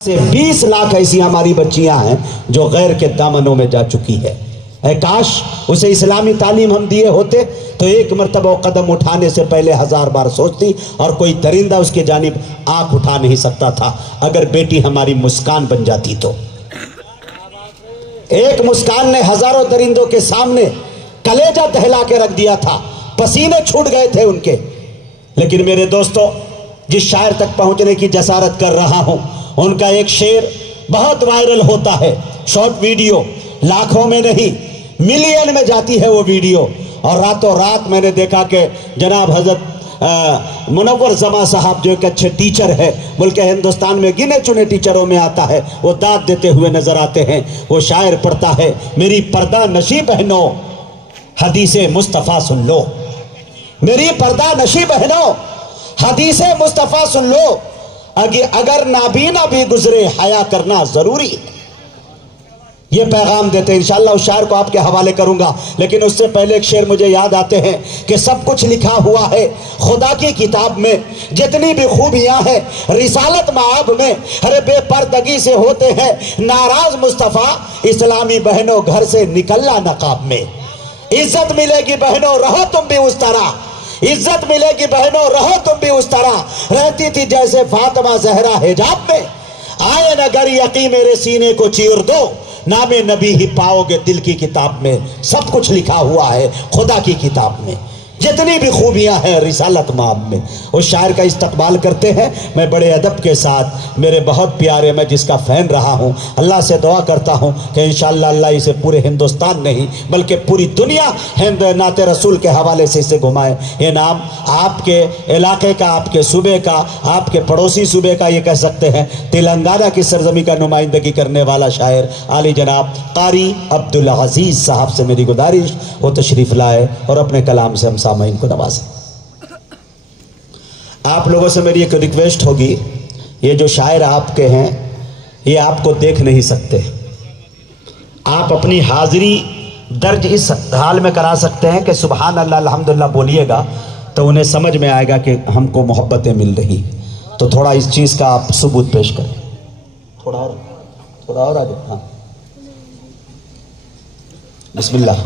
से 20 लाख ऐसी हमारी बच्चियां हैं जो गैर के दामनों में जा चुकी है। काश उसे इस्लामी तालीम हम दिए होते तो एक मरतबा कदम उठाने से पहले 1000 बार सोचती और कोई दरिंदा उसके जानिब आंख उठा नहीं सकता था। अगर बेटी हमारी मुस्कान बन जाती तो एक मुस्कान ने हजारों दरिंदों के सामने कलेजा दहला के रख दिया था, पसीने छूट गए थे उनके। लेकिन मेरे दोस्तों, जिस शायर तक पहुंचने की जसारत कर रहा हूं, उनका एक शेर बहुत वायरल होता है। शॉर्ट वीडियो लाखों में नहीं मिलियन में जाती है वो वीडियो। और रातों रात मैंने देखा कि जनाब हजरत मुनव्वर जमा साहब जो एक अच्छे टीचर है, बल्कि हिंदुस्तान में गिने चुने टीचरों में आता है, वो दाद देते हुए नजर आते हैं। वो शायर पढ़ता है, मेरी पर्दा नशी बहनों हदीसे मुस्तफ़ा सुन लो, मेरी पर्दा नशी बहनों हदीसे मुस्तफ़ा सुन लो, अगर नाबीना भी गुजरे हया करना जरूरी है। ये पैगाम देते हैं। इंशाअल्लाह उस शायर को आपके हवाले करूंगा, लेकिन उससे पहले एक शेर मुझे याद आते हैं कि सब कुछ लिखा हुआ है खुदा की किताब में, जितनी भी खूबियां हैं रिसालत माब में। अरे बेपर्दगी से होते हैं नाराज मुस्तफ़ा, इस्लामी बहनों घर से निकलना नकाब में। इज्जत मिलेगी बहनों रहो तुम भी उस तरह, इज्जत मिलेगी बहनों रहो तुम भी उस तरह, रहती थी जैसे फातिमा ज़हरा हिजाब में। आए नगर यकी मेरे सीने को चीर दो, नामे नबी ही पाओगे दिल की किताब में। सब कुछ लिखा हुआ है खुदा की किताब में, जितनी भी खूबियां हैं रिसालत माब में। उस शायर का इस्तकबाल करते हैं। मैं बड़े अदब के साथ, मेरे बहुत प्यारे, मैं जिसका फ़ैन रहा हूँ, अल्लाह से दुआ करता हूँ कि इंशाअल्लाह अल्लाह इसे पूरे हिंदुस्तान नहीं बल्कि पूरी दुनिया हिंद नाते रसूल के हवाले से इसे घुमाए। ये नाम आपके इलाके का, आपके सूबे का, आपके पड़ोसी सूबे का, ये कह सकते हैं तेलंगाना की सरजमी का नुमाइंदगी करने वाला शायर आली जनाब कारी अब्दुल अजीज़ साहब से मेरी गुजारिश, वो तशरीफ़ लाए और अपने कलाम से हम सामाइन को नवाजें। आप लोगों से मेरी एक रिक्वेस्ट होगी, ये जो शायर आपके हैं ये आपको देख नहीं सकते। आप अपनी हाजिरी दर्ज इस हाल में करा सकते हैं कि सुबहान अल्लाह अल्हम्दुलिल्लाह बोलिएगा, तो उन्हें समझ में आएगा कि हमको मोहब्बतें मिल रही। तो थोड़ा इस चीज़ का आप सबूत पेश करें। थोड़ा और आगे। हाँ, बिस्मिल्लाह।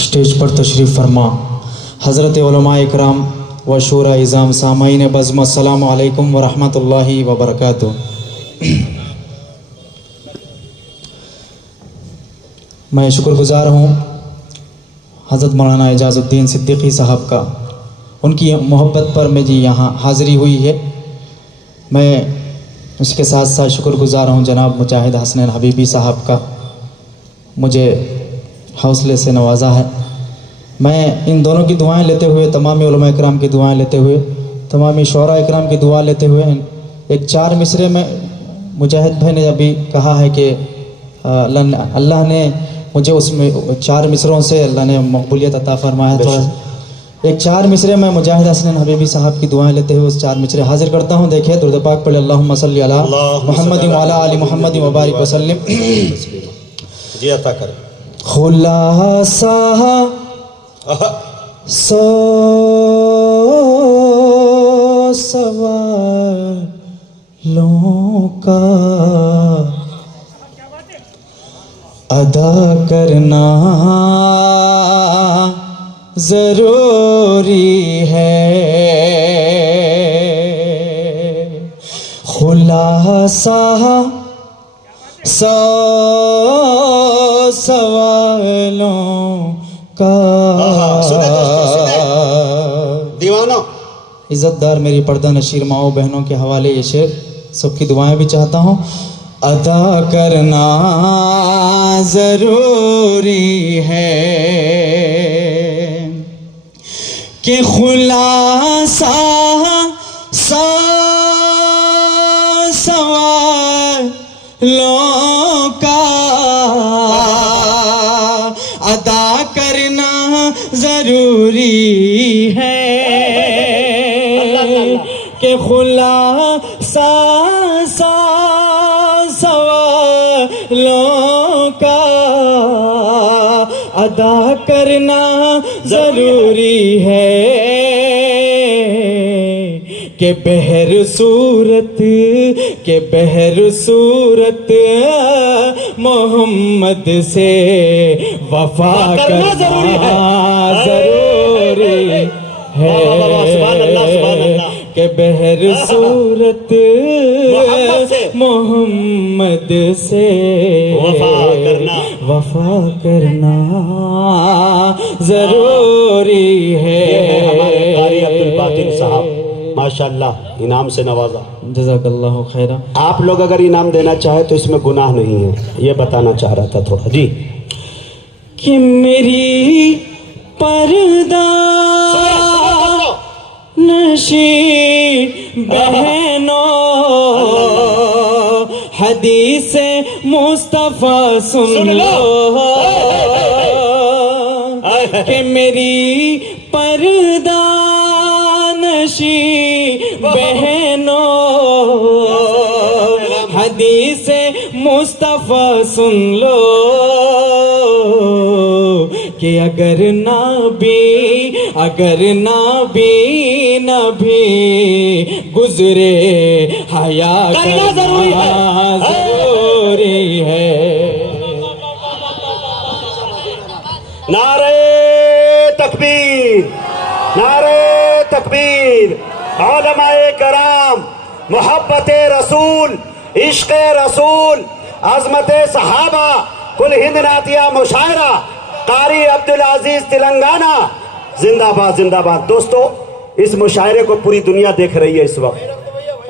स्टेज पर तशरीफ़ फरमा हज़रत उलमा इकराम व शूरा इज़ाम सामाईन बज़्म, अस्सलामु अलैकुम व रहमतुल्लाहि व बरकातुहू। मैं शुक्रगुज़ार हूँ हज़रत मौलाना एजाज़ुद्दीन सिद्दीकी साहब का, उनकी मोहब्बत पर मेरी यहाँ हाज़िरी हुई है। मैं उसके साथ साथ शुक्रगुज़ार हूँ जनाब मुजाहिद हसनैन हबीबी साहब का, मुझे हौसले से नवाजा है। मैं इन दोनों की दुआएं लेते हुए, तमाम उलमा इकराम की दुआएं लेते हुए, तमाम शोरा इकराम की दुआ लेते हुए, एक 4 मिसरे में मुजाहिद भाई ने अभी कहा है कि अल्लाह ने मुझे उसमें 4 मिसरों से अल्लाह ने मकबूलियत अता फरमाया। थोड़ा एक 4 मिसरे में मुजाहिद हसनैन हबीबी साहब की दुआएं लेते हुए उस 4 मिसरे हाजिर करता हूँ। देखिए दुरूद पाक पढ़े, अल्लाहुम्मा सल्ली अला मुहम्मद व अला आलि मुहम्मद व बारिक वसल्लिम। जी अता करें। खुलासा सो सवालों का अदा करना जरूरी है। खुलासा सवालों का दीवाना इज़्ज़तदार मेरी पर्दा नशीर माओ बहनों के हवाले ये शेर सबकी दुआएं भी चाहता हूँ। अदा करना ज़रूरी है कि खुलासा सवालों का अदा करना जरूरी है कि खुलासा सवालों का अदा करना जरूरी है। के बहर सूरत मोहम्मद से वफा करना जरूरी है के बहर सूरत मोहम्मद से वफा करना जरूरी है। अब्दुल बातिन साहब माशाअल्लाह इनाम से नवाजा। जज़ाकल्लाहु खैरा। आप लोग अगर इनाम देना चाहे तो इसमें गुनाह नहीं है, ये बताना चाह रहा था थोड़ा जी। कि मेरी पर्दा नशी बहनों हदीस मुस्तफा सुन लो कि मेरी पर्दा नशी बहनों हदीस मुस्तफा सुन लो कि अगर नबी गुजरे हया करना जरूरी है। नारे तकबीर, नारे तकबीर। उलमाए कराम, मोहब्बत रसूल, इश्क रसूल, अजमत सहाबा, कुल हिंद नातिया मुशायरा, कारी अब्दुल अजीज तेलंगाना, जिंदाबाद जिंदाबाद। दोस्तों इस मुशायरे को पूरी दुनिया देख रही है इस वक्त,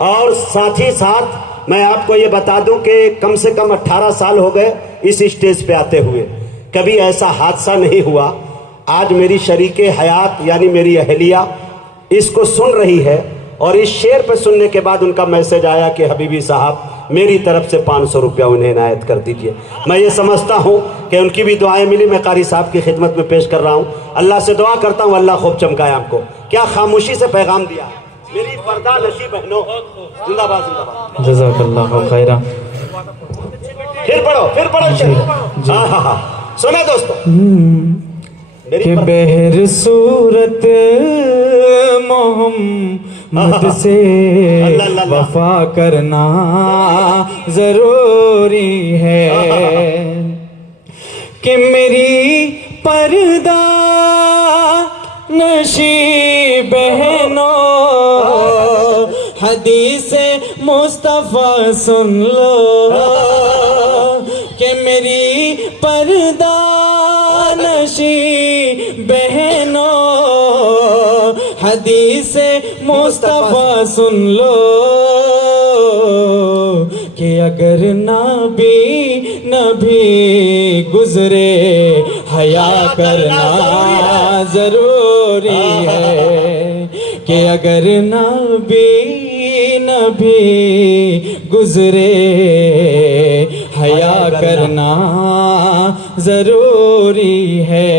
और साथ ही साथ मैं आपको ये बता दूं कि कम से कम 18 साल हो गए इस स्टेज पे आते हुए, कभी ऐसा हादसा नहीं हुआ। आज मेरी शरीके हयात यानी मेरी अहलिया इसको सुन रही है, और इस शेर पे सुनने के बाद उनका मैसेज आया कि हबीबी साहब मेरी तरफ से 500 रुपया उन्हें इनायत कर दीजिए। मैं ये समझता हूँ कि उनकी भी दुआएं मिली। मैं कारी साहब की खिदमत में पेश कर रहा हूँ। अल्लाह से दुआ करता हूँ अल्लाह खूब चमकाए हमको। क्या खामोशी से पैगाम दिया, मेरी पर्दा नशी बहनों, जिंदाबाद जिंदाबाद। जज़ाकल्लाहु खैरा। फिर पढ़ो हाँ हाँ हाँ सुने दोस्तों। के बहर सूरत मोहम्मद से वफा करना जरूरी है कि मेरी पर्दा नशी बहनों हदीस मुस्तफा सुन लो कि मेरी पर्दा नशी बहनों हदीस मुस्तफा सुन लो कि अगर नबी गुजरे हया करना जरूरी है कि अगर नबी गुजरे हया करना जरूरी है।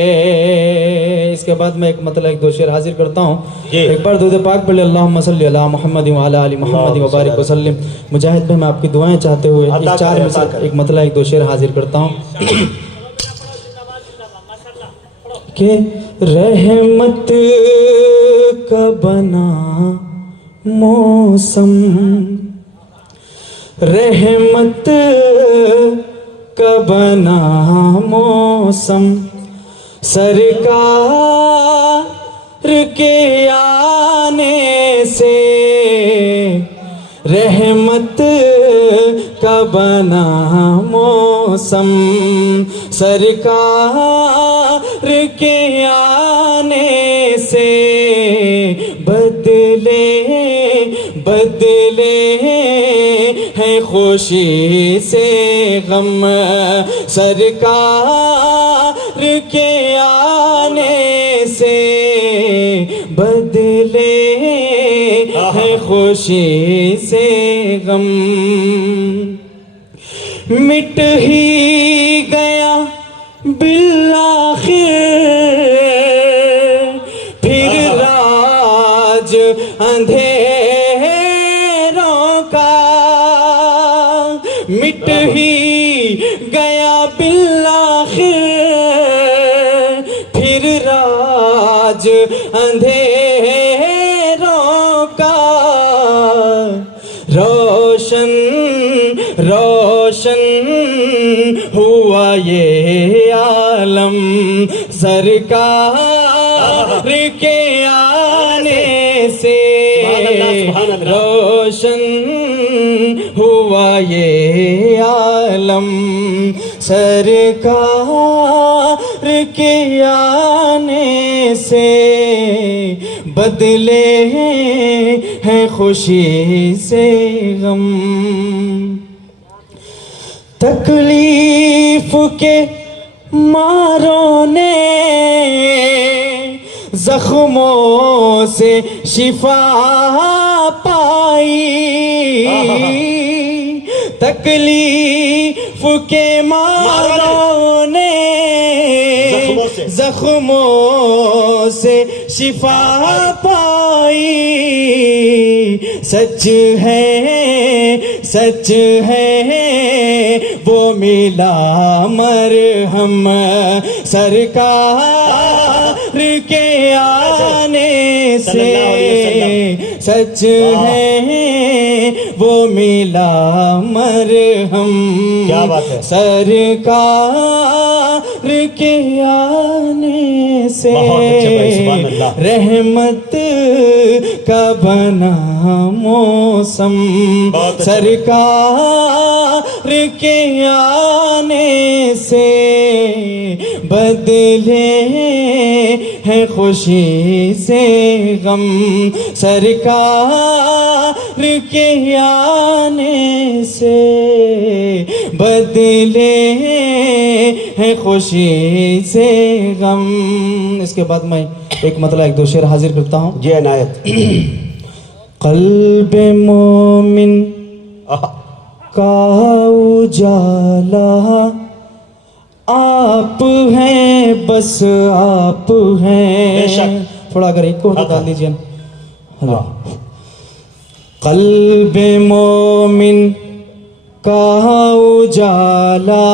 इसके बाद मैं एक मतलब एक दो शेर हाजिर करता हूँ। एक बार दुरूद पाक पढ़ ले, अल्लाहुम्मा सल्ली अला मुहम्मद व अला आलि मुहम्मद व बारिक वसल्लम। मुजाहिद भाई मैं आपकी दुआएं चाहते हुए इस चार में से एक मतलब एक दो शेर हाजिर करता हूँ कि रहमत का बना मौसम, रहमत का बना मौसम, सरकार के आने से रहमत का बना मौसम, सरकार के आने से बदले है खुशी से गम, सरकार के आने से बदले है खुशी से गम। मिट ही गया बिलाखिर फिर राज अंधेरों का, मिट ही गया बिलाखिर फिर राज अंधेरों का, रोशन हुआ ये आलम सरकार के आने से, रोशन हुआ ये आलम सरकार के आने से, बदले हैं खुशी से गम। तकलीफ के मारों ने जख्मों से शिफा पाई, तकलीफ के मारों ने जख्मों से शिफा पाई। सच है वो मिला मरहम सरकार के आने से, सच है वो मिला मरहम क्या बात है सरकार के आने से। बहुत अच्छे भाई, सुभान अल्लाह। रहमत का बना मौसम सरकार के आने से, बदले हैं खुशी से गम सरकार के आने से, बदले हैं खुशी से गम। इसके बाद मैं एक मतलब एक दो शेर हाजिर करता हूँ। जी अनायत। क़ल्ब मोमिन का उजाला आप हैं, बस आप हैं। बेशक। थोड़ा अगर एक को डाल दीजिए। हेलो। क़ल्ब मोमिन का उजाला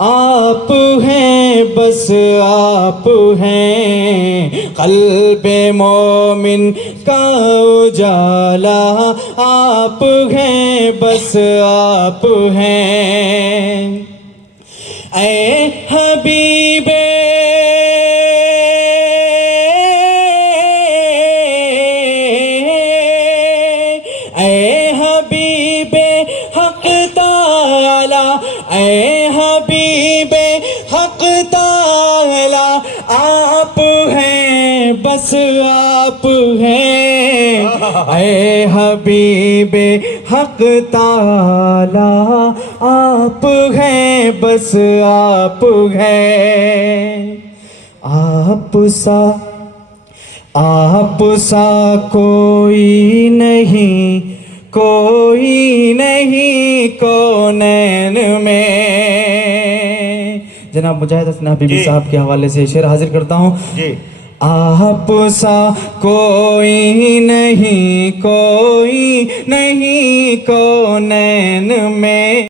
आप हैं, बस आप हैं। क़ल्ब मोमिन का उजाला आप हैं, बस आप हैं। ऐ हबीबे ऐ हबीबे हक़ ताला, ऐ हबीबे हक़ ताला आप हैं, बस आप हैं। ऐ हबीबे हक़ ताला आप हैं, बस आप हैं। आप सा कोई नहीं, कोई नहीं कौनैन में। जनाब मुजाहिद हसन हबीबी साहब के हवाले से शेर हाजिर करता हूँ। जी। आप सा कोई नहीं, कोई नहीं कौनैन में।